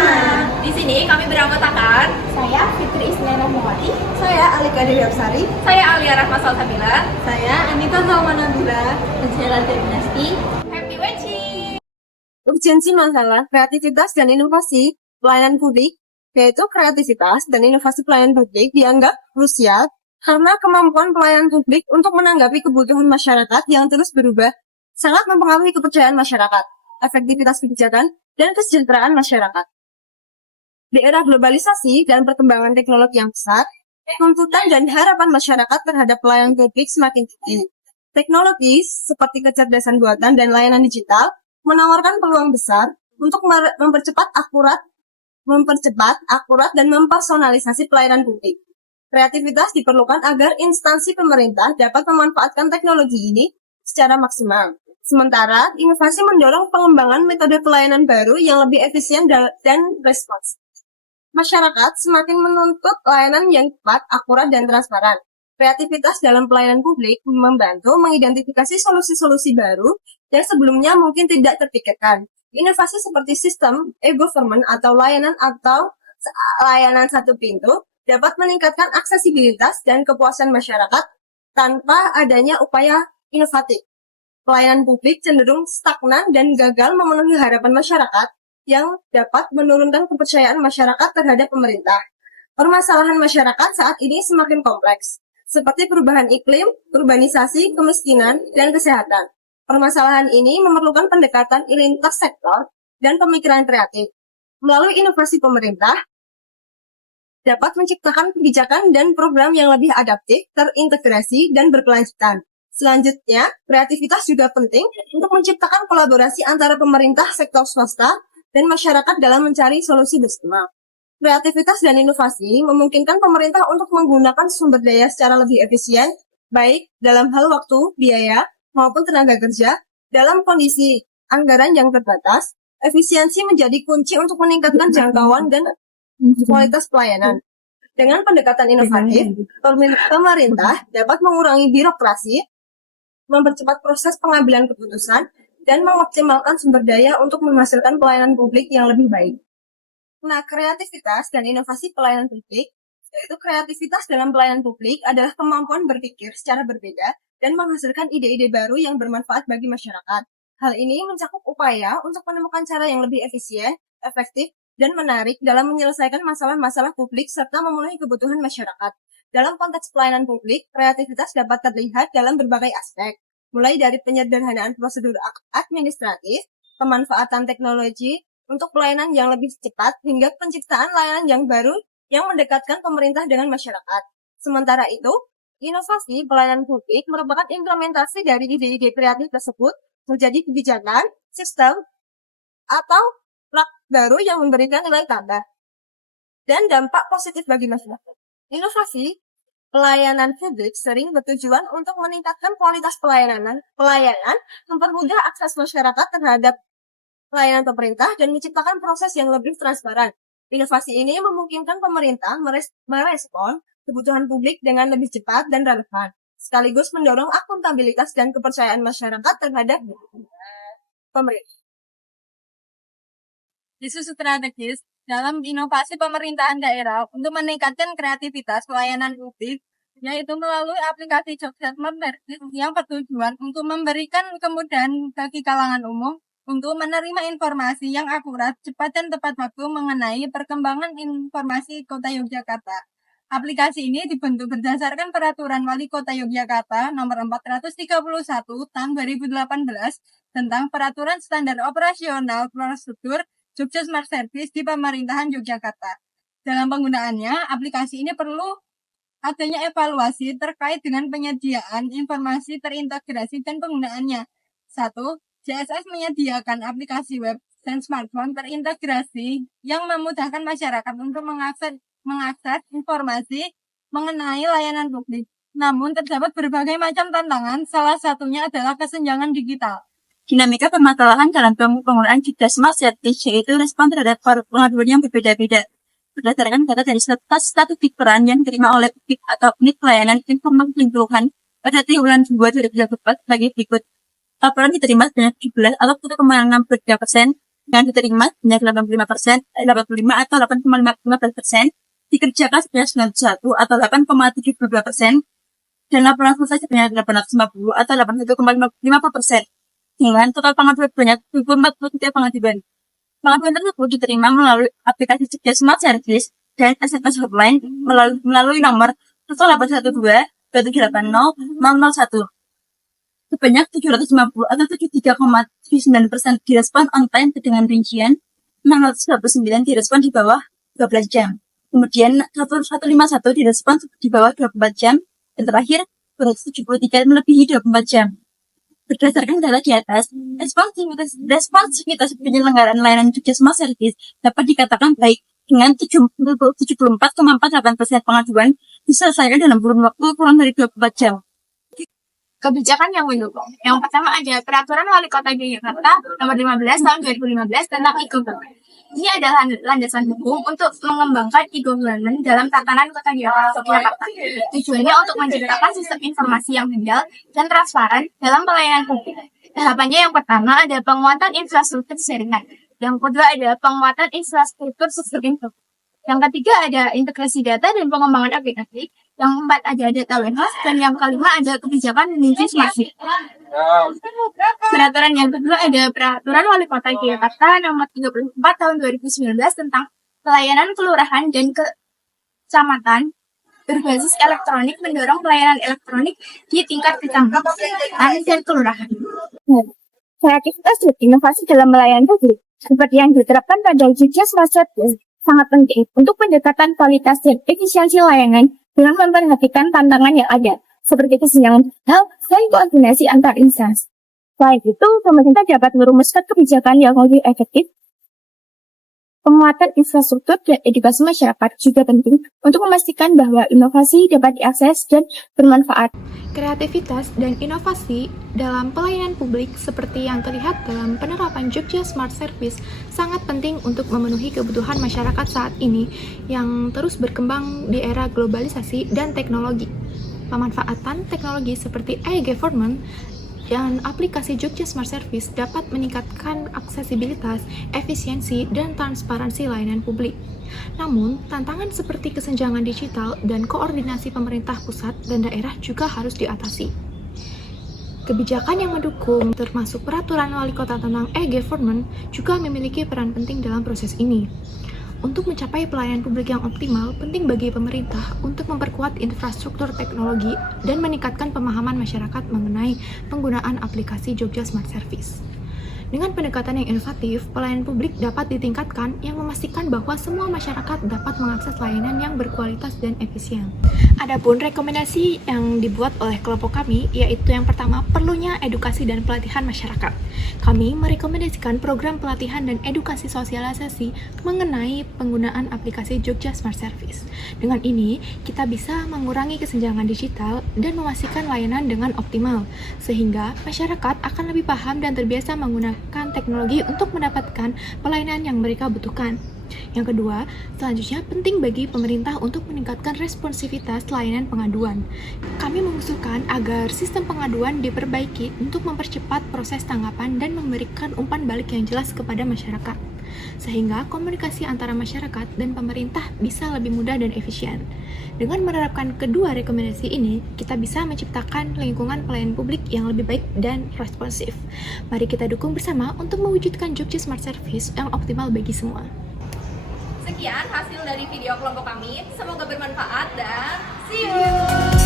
Sembilan. Di sini kami beranggotakan. Saya Fitri Isniana Muwati. Saya Alika Dewi Apsari. Saya Alia Rahma Salsabila. Saya Anita Salmanabila. Saya Lantia Dinasti. Happy Weci. Urgensi masalah kreativitas dan inovasi pelayanan publik, yaitu kreativitas dan inovasi pelayanan publik dianggap krusial karena kemampuan pelayanan publik untuk menanggapi kebutuhan masyarakat yang terus berubah sangat mempengaruhi kepercayaan masyarakat, efektivitas kebijakan, dan kesejahteraan masyarakat. Di era globalisasi dan perkembangan teknologi yang pesat, tuntutan dan harapan masyarakat terhadap pelayanan publik semakin tinggi. Teknologi seperti kecerdasan buatan dan layanan digital menawarkan peluang besar untuk mempercepat akurat, dan mempersonalisasi pelayanan publik. Kreativitas diperlukan agar instansi pemerintah dapat memanfaatkan teknologi ini secara maksimal. Sementara, inovasi mendorong pengembangan metode pelayanan baru yang lebih efisien dan responsif. Masyarakat semakin menuntut layanan yang cepat, akurat, dan transparan. Kreativitas dalam pelayanan publik membantu mengidentifikasi solusi-solusi baru yang sebelumnya mungkin tidak terpikirkan. Inovasi seperti sistem e-government atau layanan satu pintu dapat meningkatkan aksesibilitas dan kepuasan masyarakat tanpa adanya upaya inovatif. Pelayanan publik cenderung stagnan dan gagal memenuhi harapan masyarakat yang dapat menurunkan kepercayaan masyarakat terhadap pemerintah. Permasalahan masyarakat saat ini semakin kompleks, seperti perubahan iklim, urbanisasi, kemiskinan, dan kesehatan. Permasalahan ini memerlukan pendekatan lintas sektor dan pemikiran kreatif. Melalui inovasi pemerintah, dapat menciptakan kebijakan dan program yang lebih adaptif, terintegrasi, dan berkelanjutan. Selanjutnya, kreativitas juga penting untuk menciptakan kolaborasi antara pemerintah, sektor swasta, dan masyarakat dalam mencari solusi bersama. Kreativitas dan inovasi memungkinkan pemerintah untuk menggunakan sumber daya secara lebih efisien, baik dalam hal waktu, biaya, maupun tenaga kerja. Dalam kondisi anggaran yang terbatas, efisiensi menjadi kunci untuk meningkatkan jangkauan dan kualitas pelayanan. Dengan pendekatan inovatif, pemerintah dapat mengurangi birokrasi, mempercepat proses pengambilan keputusan, dan mengoptimalkan sumber daya untuk menghasilkan pelayanan publik yang lebih baik. Nah, kreativitas dan inovasi pelayanan publik, yaitu kreativitas dalam pelayanan publik adalah kemampuan berpikir secara berbeda dan menghasilkan ide-ide baru yang bermanfaat bagi masyarakat. Hal ini mencakup upaya untuk menemukan cara yang lebih efisien, efektif, dan menarik dalam menyelesaikan masalah-masalah publik serta memenuhi kebutuhan masyarakat. Dalam konteks pelayanan publik, kreativitas dapat terlihat dalam berbagai aspek, mulai dari penyederhanaan prosedur administratif, pemanfaatan teknologi untuk pelayanan yang lebih cepat, hingga penciptaan layanan yang baru yang mendekatkan pemerintah dengan masyarakat. Sementara itu, inovasi pelayanan publik merupakan implementasi dari ide-ide kreatif tersebut menjadi kebijakan, sistem, atau baru yang memberikan nilai tambah dan dampak positif bagi masyarakat. Inovasi pelayanan publik sering bertujuan untuk meningkatkan kualitas pelayanan, mempermudah akses masyarakat terhadap pelayanan pemerintah, dan menciptakan proses yang lebih transparan. Inovasi ini memungkinkan pemerintah merespon kebutuhan publik dengan lebih cepat dan relevan, sekaligus mendorong akuntabilitas dan kepercayaan masyarakat terhadap pemerintah. Isu strategis dalam inovasi pemerintahan daerah untuk meningkatkan kreativitas pelayanan publik, yaitu melalui aplikasi Jobset yang bertujuan untuk memberikan kemudahan bagi kalangan umum untuk menerima informasi yang akurat, cepat, dan tepat waktu mengenai perkembangan informasi Kota Yogyakarta. Aplikasi ini dibentuk berdasarkan Peraturan Wali Kota Yogyakarta Nomor 431 Tahun 2018 tentang Peraturan Standar Operasional Prosedur Jogja Smart Service di Pemerintahan Yogyakarta. Dalam penggunaannya, aplikasi ini perlu adanya evaluasi terkait dengan penyediaan informasi terintegrasi dan penggunaannya. 1. JSS menyediakan aplikasi web dan smartphone terintegrasi yang memudahkan masyarakat untuk mengakses informasi mengenai layanan publik. Namun, terdapat berbagai macam tantangan, salah satunya adalah kesenjangan digital. Dinamika permasalahan dalam penggunaan Jogja Smart Service yaitu respon terhadap pengaduan yang berbeda-beda. Berdasarkan data dari statistik peran yang diterima oleh publik atau unit pelayanan informasi lingkungan pada triwulan 2 2024 bagi berikut. Laporan diterima sebanyak 17 atau 1,63%, yang diterima sebanyak 85% atau 8,15%, dikerjakan sebanyak 91 atau 8,72%, dan laporan selesai sebanyak 850 atau 81,50%, dengan total pengaduan sebanyak 74 pengaduan. Pengaduan tersebut diterima melalui aplikasi Jogja Smart Service dan SMS hotline melalui nomor 0812 280 001. Sebanyak 750 atau 73,9% direspon on time dengan rincian 629 direspon di bawah 12 jam. Kemudian 1151 direspon di bawah 24 jam. Dan terakhir 273 melebihi 24 jam. Berdasarkan data di atas, responsivitas penyelenggaraan layanan Jogja Smart Service dapat dikatakan baik dengan 74,48% pengaduan diselesaikan dalam kurun waktu kurang dari 24 jam. Kebijakan yang mendukung. Yang pertama ada Peraturan Wali Kota Yogyakarta Nomor 15 Tahun 2015 tentang e-government. Ini adalah landasan hukum untuk mengembangkan e-government dalam tatanan Kota Yogyakarta. Tujuannya untuk menciptakan sistem informasi yang handal dan transparan dalam pelayanan publik. Tahapannya yang pertama ada penguatan infrastruktur jaringan. Yang kedua ada penguatan infrastruktur sistem info. Yang ketiga ada integrasi data dan pengembangan aplikasi. Yang keempat ada data warehouse. Dan yang kelima ada kebijakan manajemen smart city. Peraturan yang kedua ada Peraturan Wali Kota Yogyakarta Nomor 34 Tahun 2019 tentang pelayanan kelurahan dan kecamatan berbasis elektronik, mendorong pelayanan elektronik di tingkat kecamatan dan kelurahan. Kreativitas dan inovasi dalam melayani publik seperti yang diterapkan pada Jogja Smart Service sangat penting untuk pendekatan kualitas dan efisiensi layanan dengan memperhatikan tantangan yang ada, seperti kesenjangan hal dan koordinasi antar instansi. Selain itu, pemerintah dapat merumuskan kebijakan yang lebih efektif. Penguatan infrastruktur dan edukasi masyarakat juga penting untuk memastikan bahwa inovasi dapat diakses dan bermanfaat. Kreativitas dan inovasi dalam pelayanan publik seperti yang terlihat dalam penerapan Jogja Smart Service sangat penting untuk memenuhi kebutuhan masyarakat saat ini yang terus berkembang di era globalisasi dan teknologi. Pemanfaatan teknologi seperti e-government dan aplikasi Jogja Smart Service dapat meningkatkan aksesibilitas, efisiensi, dan transparansi layanan publik. Namun, tantangan seperti kesenjangan digital dan koordinasi pemerintah pusat dan daerah juga harus diatasi. Kebijakan yang mendukung, termasuk peraturan wali kota tentang e-government, juga memiliki peran penting dalam proses ini. Untuk mencapai pelayanan publik yang optimal, penting bagi pemerintah untuk memperkuat infrastruktur teknologi dan meningkatkan pemahaman masyarakat mengenai penggunaan aplikasi Jogja Smart Service. Dengan pendekatan yang inovatif, pelayanan publik dapat ditingkatkan yang memastikan bahwa semua masyarakat dapat mengakses layanan yang berkualitas dan efisien. Adapun rekomendasi yang dibuat oleh kelompok kami, yaitu yang pertama, perlunya edukasi dan pelatihan masyarakat. Kami merekomendasikan program pelatihan dan edukasi sosialisasi mengenai penggunaan aplikasi Jogja Smart Service. Dengan ini, kita bisa mengurangi kesenjangan digital dan memastikan layanan dengan optimal, sehingga masyarakat akan lebih paham dan terbiasa menggunakan teknologi untuk mendapatkan pelayanan yang mereka butuhkan. Yang kedua, selanjutnya penting bagi pemerintah untuk meningkatkan responsivitas layanan pengaduan. Kami mengusulkan agar sistem pengaduan diperbaiki untuk mempercepat proses tanggapan dan memberikan umpan balik yang jelas kepada masyarakat, sehingga komunikasi antara masyarakat dan pemerintah bisa lebih mudah dan efisien. Dengan menerapkan kedua rekomendasi ini, kita bisa menciptakan lingkungan pelayanan publik yang lebih baik dan responsif. Mari kita dukung bersama untuk mewujudkan Jogja Smart Service yang optimal bagi semua. Sekian hasil dari video kelompok kami. Semoga bermanfaat dan see you!